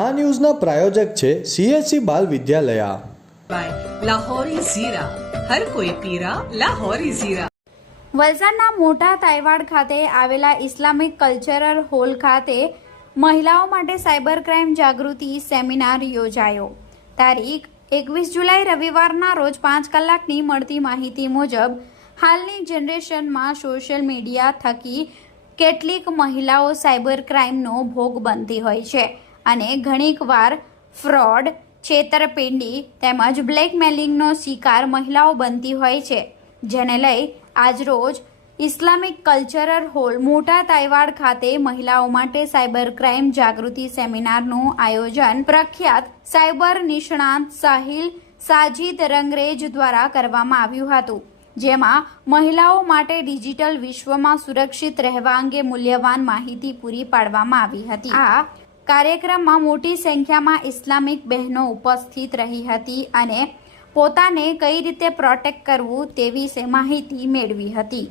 આ ન્યૂઝના પ્રાયોજક છે CSC બાલ વિદ્યાલયા. લાહોરી ઝીરા, હર કોઈ પીરા લાહોરી ઝીરા. વલસાડના મોટા તાઇવાડ ખાતે આવેલા ઇસ્લામિક કલ્ચરલ હોલ ખાતે મહિલાઓ માટે સાયબર ક્રાઇમ જાગૃતિ સેમિનાર યોજાયો. તારીખ 21 જુલાઈ રવિવારના રોજ 5 કલાકની મળતી માહિતી મુજબ હાલની જનરેશનમાં સોશિયલ મીડિયા થકી કેટલીક મહિલાઓ સાયબર ક્રાઇમનો ભોગ બનતી હોય છે અને ઘણીકવાર ફ્રોડ, છેતરપિંડી તેમજ બ્લેકમેલિંગનો શિકાર મહિલાઓ બનતી હોય છે, જેને લઈ આજરોજ ઇસ્લામિક કલ્ચરલ હોલ મોટા તાઇવાડ ખાતે મહિલાઓ માટે સાયબર ક્રાઇમ જાગૃતિ સેમિનારનું આયોજન પ્રખ્યાત સાયબર નિષ્ણાત સાહિલ સાજીદ રંગરેજ દ્વારા કરવામાં આવ્યું હતું, જેમાં મહિલાઓ માટે ડિજિટલ વિશ્વમાં સુરક્ષિત રહેવા અંગે મૂલ્યવાન માહિતી પૂરી પાડવામાં આવી હતી. આ કાર્યક્રમમાં મોટી સંખ્યામાં ઇસ્લામિક બહેનો ઉપસ્થિત રહી હતી અને પોતાને કઈ રીતે પ્રોટેક્ટ કરવું તે વિશે માહિતી મેળવી હતી.